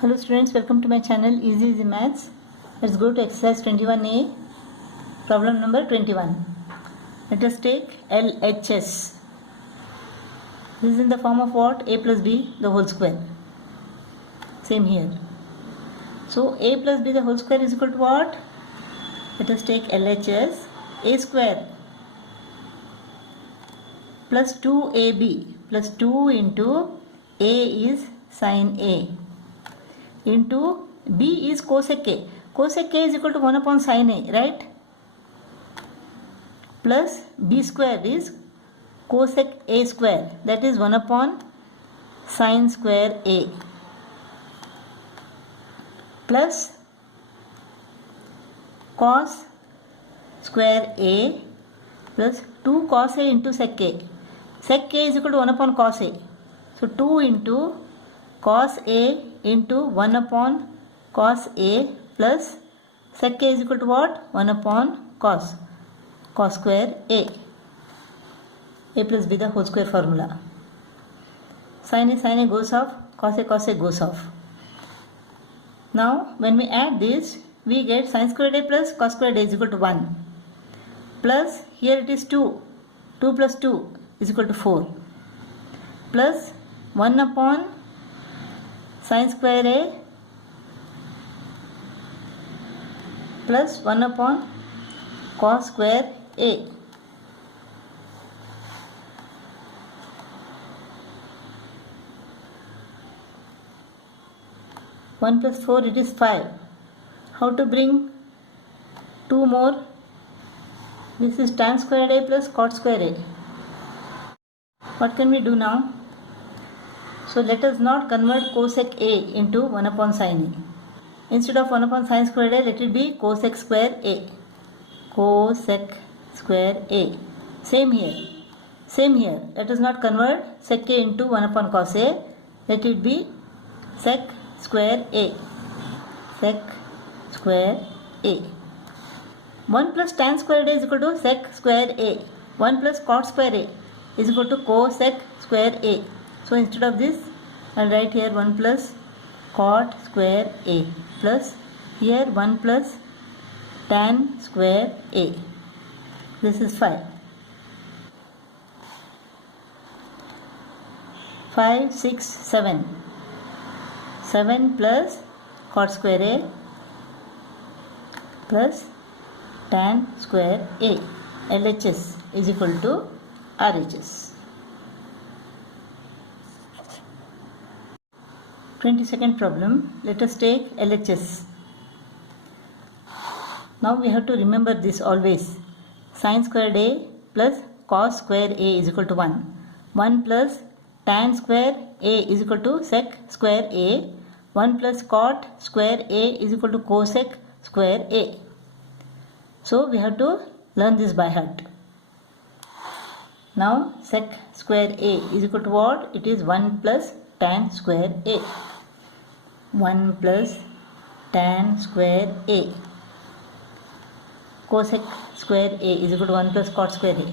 Hello students, welcome to my channel Easy Maths. Let's go to exercise 21A, problem number 21. Let us take LHS. This is in the form of what? A plus B the whole square. Same here. So A plus B the whole square is equal to what? Let us take LHS. A square plus 2AB plus 2 into A is sin A into B is cosec A. Cosec A is equal to 1 upon sin A, right? Plus B square is cosec A square, that is 1 upon sin square A, plus cos square A plus 2 cos A into sec A. Sec A is equal to 1 upon cos A. So 2 into cos A into 1 upon cos A plus sec A is equal to what? 1 upon cos square A. A plus B the whole square formula. Sin A goes off, cos A goes off. Now when we add this, we get sin square A plus cos square A is equal to 1. Plus here it is 2. 2 plus 2 is equal to 4. Plus 1 upon sin square A plus 1 upon cos square A. One plus 4 it is 5. How to bring 2 more? This is tan square A plus cot square A. What can we do now? So let us not convert cosec A into 1 upon sin A. Instead of 1 upon sin square A, let it be cosec square A. Cosec square A. Same here. Same here. Let us not convert sec A into 1 upon cos A. Let it be sec square A. Sec square A. 1 plus tan square A is equal to sec square A. 1 plus cot square A is equal to cosec square A. So instead of this, I'll write here 1 plus cot square A plus here 1 plus tan square A. This is 5. 5, 6, 7. 7 plus cot square A plus tan square A. LHS is equal to RHS. 22nd problem. Let us take LHS. Now we have to remember this always. Sin squared A plus cos square A is equal to 1. 1 plus tan square A is equal to sec square A. 1 plus cot square A is equal to cosec square A. So we have to learn this by heart. Now sec square A is equal to what? It is 1 plus tan square A. 1 plus tan square A. Cosec square A is equal to 1 plus cot square A.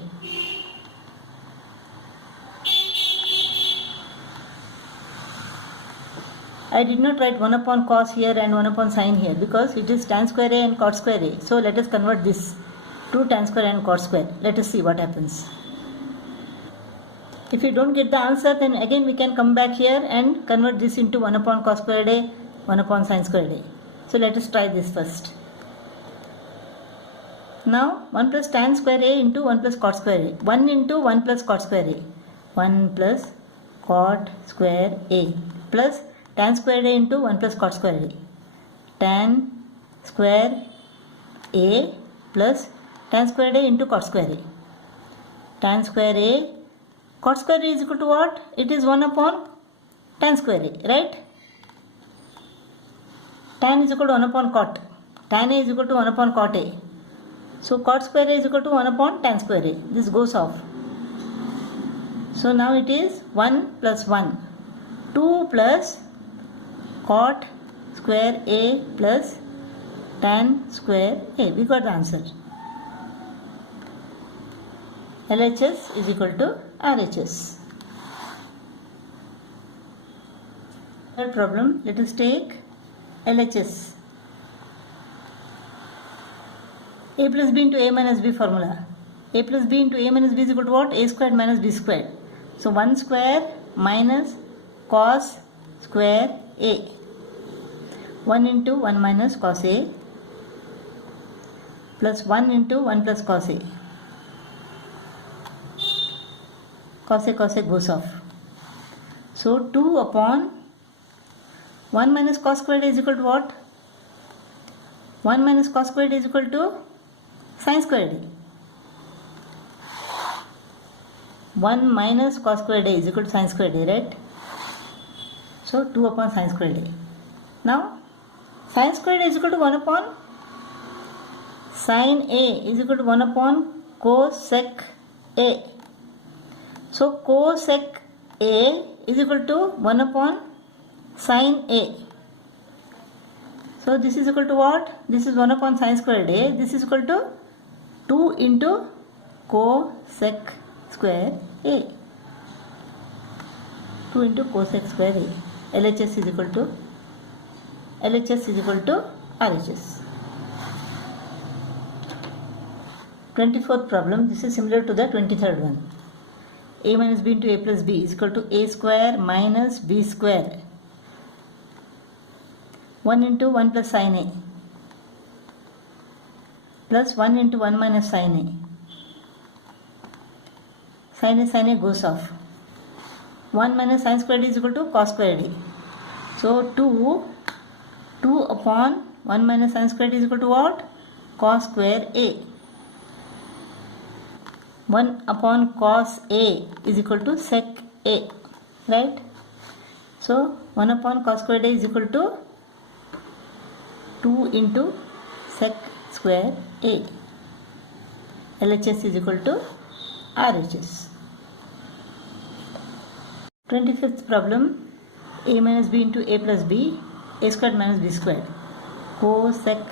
I did not write 1 upon cos here and 1 upon sin here because it is tan square A and cot square A. So let us convert this to tan square and cot square. Let us see what happens. If you don't get the answer, then again we can come back here and convert this into 1 upon cos square A, 1 upon sin square A. So let us try this first. Now 1 plus tan square A into 1 plus cot square A. 1 into 1 plus cot square A. 1 plus cot square A plus tan square A into 1 plus cot square A. Tan square A plus tan square A into cot square A. Tan square A. Cot square A is equal to what? It is 1 upon tan square A, right? Tan is equal to 1 upon cot. Tan A is equal to 1 upon cot A. So cot square A is equal to 1 upon tan square A. This goes off. So now it is 1 plus 1. 2 plus cot square A plus tan square A. We got the answer. LHS is equal to RHS. Third problem, let us take LHS. A plus B into A minus B formula. A plus B into A minus B is equal to what? A squared minus B squared. So 1 square minus cos square A. 1 into 1 minus cos A plus 1 into 1 plus cos A. Cos A goes off. So 2 upon 1 minus cos squared is equal to what? 1 minus cos squared is equal to sin squared A. 1 minus cos squared A is equal to sin squared A, right? So 2 upon sin squared A. Now sin squared A is equal to 1 upon sin A is equal to 1 upon cosec A. So cosec A is equal to 1 upon sin A. So this is equal to what? This is 1 upon sin squared A. This is equal to 2 into cosec square A. 2 into cosec square A. LHS is equal to RHS. 24th problem. This is similar to the 23rd one. A minus B into A plus B is equal to A square minus B square. 1 into 1 plus sin A plus 1 into 1 minus sin A. Sin A goes off. 1 minus sin squared is equal to cos squared A. So 2 upon 1 minus sin squared is equal to what? Cos square A. 1 upon cos A is equal to sec A, right? So 1 upon cos squared A is equal to 2 into sec square A. LHS is equal to RHS. 25th problem, A minus B into A plus B, A squared minus B squared. Cosec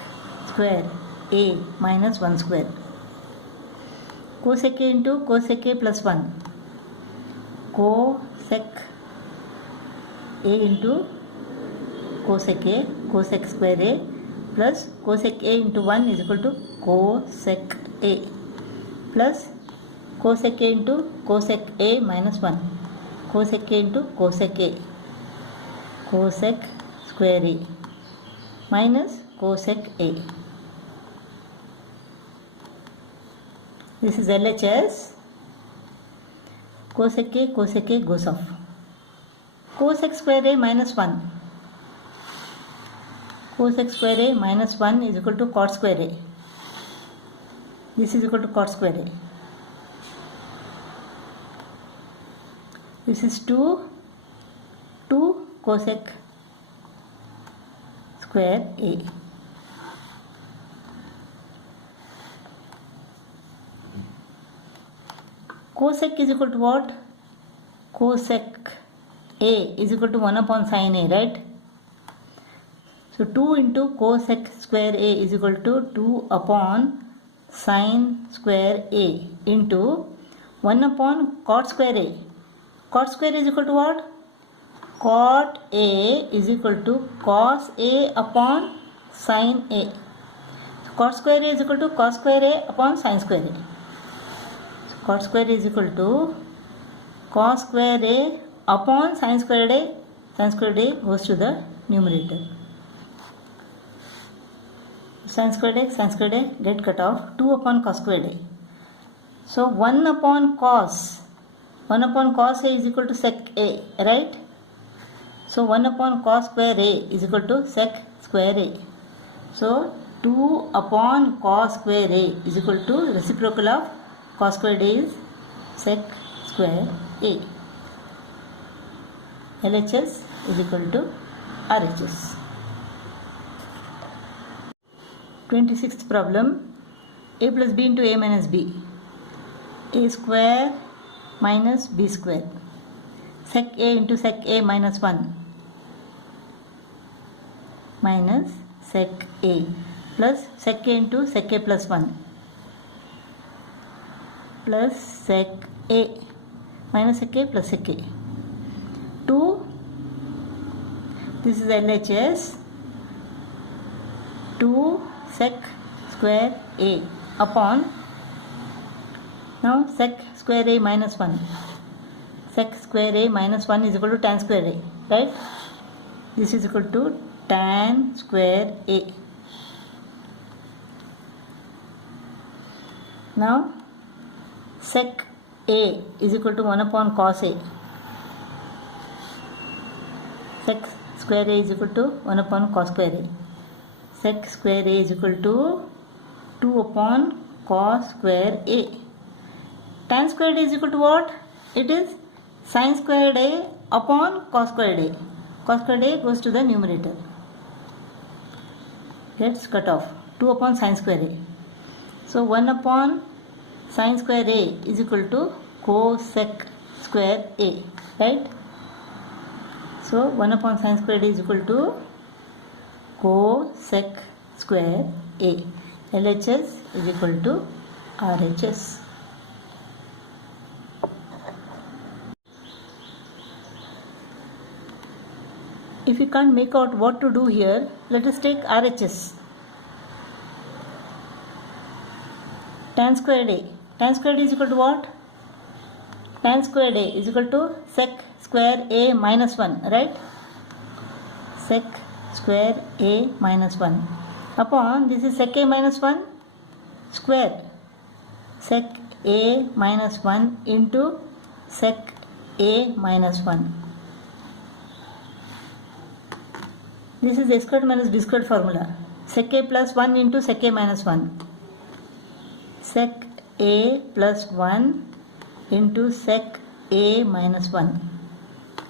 square A minus 1 square. Cosec A into cosec A plus 1. Cosec A into cosec A, cosec square A plus cosec A into 1 is equal to cosec A plus cosec A into cosec A minus 1. Cosec A into cosec A, cosec square A minus cosec A. This is LHS. Cosec A goes off. Cosec square A minus 1. Cosec square A minus 1 is equal to cot square A. This is equal to cot square A. This is 2 cosec square A. Cosec is equal to what? Cosec A is equal to 1 upon sin A, right? So 2 into cosec square A is equal to 2 upon sin square A into 1 upon cot square A. Cot square is equal to what? Cot A is equal to cos A upon sin A. So cot square A is equal to cos square A upon sin square A. So cot square A is equal to cos square A upon sin square A. Sin square A goes to the numerator. Sin square A get cut off. 2 upon cos square A. So 1 upon cos A is equal to sec A, right? So 1 upon cos square A is equal to sec square A. So 2 upon cos square A is equal to reciprocal of cos square A is sec square A. LHS is equal to RHS. 26th problem, A plus B into A minus B. A square minus B square. Sec A into sec A minus 1 minus sec A plus sec A into sec A plus 1 plus sec A minus sec A plus sec A. 2 This is LHS 2 sec square A upon, now sec square A minus 1. Sec square A minus 1 is equal to tan square A, right? This is equal to tan square A. Now sec A is equal to 1 upon cos A. Sec square A is equal to 1 upon cos square A. Sec square A is equal to 2 upon cos square A. Tan squared A is equal to what? It is sin squared A upon cos squared A. Cos squared A goes to the numerator. Gets cut off. 2 upon sin square A. So 1 upon sin square A is equal to cosec square A. Right? So 1 upon sin square A is equal to cosec square A. LHS is equal to RHS. If you can't make out what to do here, let us take RHS. Tan squared A. Tan squared A is equal to what? Tan squared A is equal to sec square A minus 1, right? Sec square A minus 1 upon, this is sec A minus 1 square. Sec A minus 1 into sec A minus 1. This is a squared minus b squared formula. Sec A plus 1 into sec A minus 1. Sec A plus 1 into sec A minus 1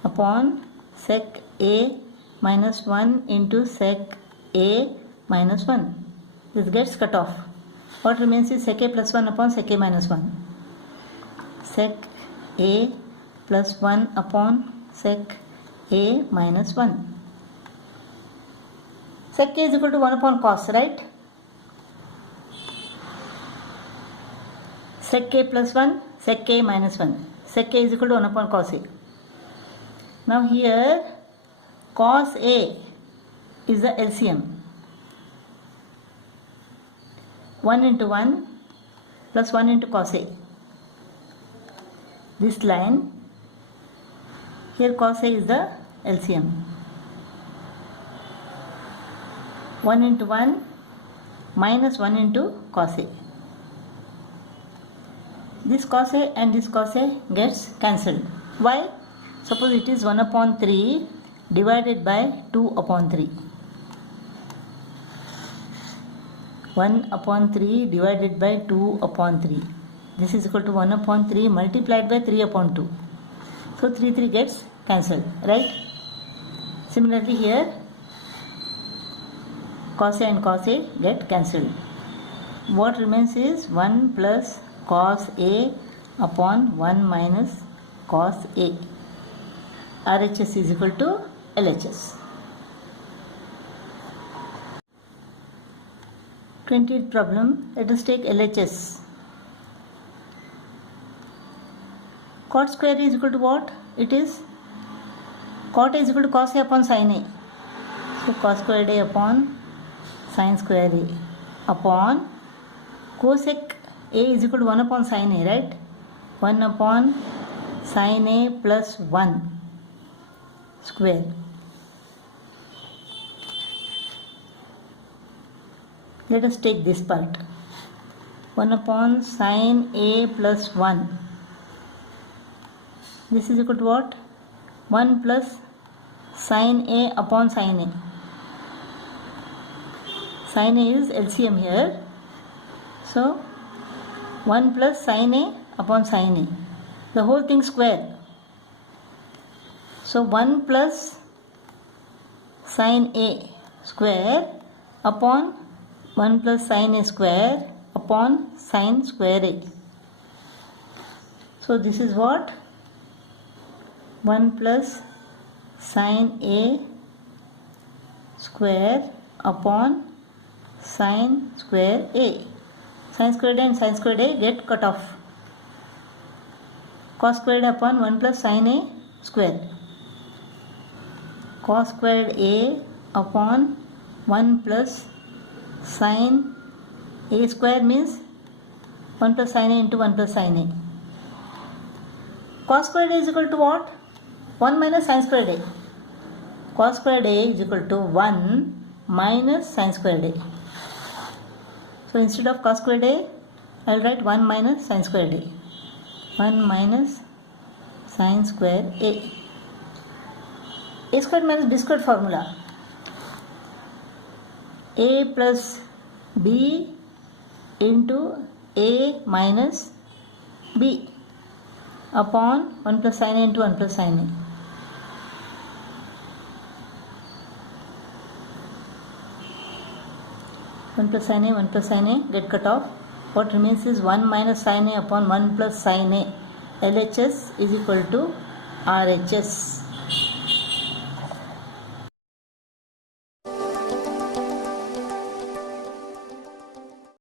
upon sec A minus 1 into sec A minus 1. This gets cut off. What remains is sec A plus 1 upon sec A minus 1. Sec A plus 1 upon sec A minus 1. Sec A is equal to 1 upon cos, right? Sec A plus 1, sec A minus 1. Sec A is equal to 1 upon cos A. Now here cos A is the LCM. 1 into 1 plus 1 into cos A. This line, here cos A is the LCM. 1 into 1 minus 1 into cos A. This cos A and this cos A gets cancelled. Why? Suppose it is 1 upon 3 divided by 2 upon 3. 1 upon 3 divided by 2 upon 3. This is equal to 1 upon 3 multiplied by 3 upon 2. So 3 gets cancelled, right? Similarly here cos A and cos A get cancelled. What remains is 1 plus cos A upon 1 minus cos A. RHS is equal to LHS. 20th problem. Let us take LHS. Cot square is equal to what? It is cot A is equal to cos A upon sin A. So cos squared A upon sin square A upon cosec A is equal to 1 upon sin A, right? 1 upon sin A plus 1 square. Let us take this part. 1 upon sin A plus 1. This is equal to what? 1 plus sin A upon sin A. Sin A is LCM here. So 1 plus sin A upon sin A. The whole thing square. So 1 plus sin A square upon 1 plus sin A square upon sin square A. So this is what? 1 plus sin A square upon sin square A. Sin squared A and sin squared A get cut off. Cos squared upon 1 plus sin A square. cos squared a upon 1 plus sin a square means 1 plus sin a into 1 plus sin a. Cos squared a is equal to what? 1 minus sin squared a. Cos squared a is equal to 1 minus sin squared a. So instead of cos squared a, I will write 1 minus sin squared a. 1 minus sin square a. A squared minus b squared formula. A plus b into a minus b upon 1 plus sin a into 1 plus sin a. One plus sin a get cut off. What remains is 1 minus sin a upon 1 plus sin a. LHS is equal to RHS.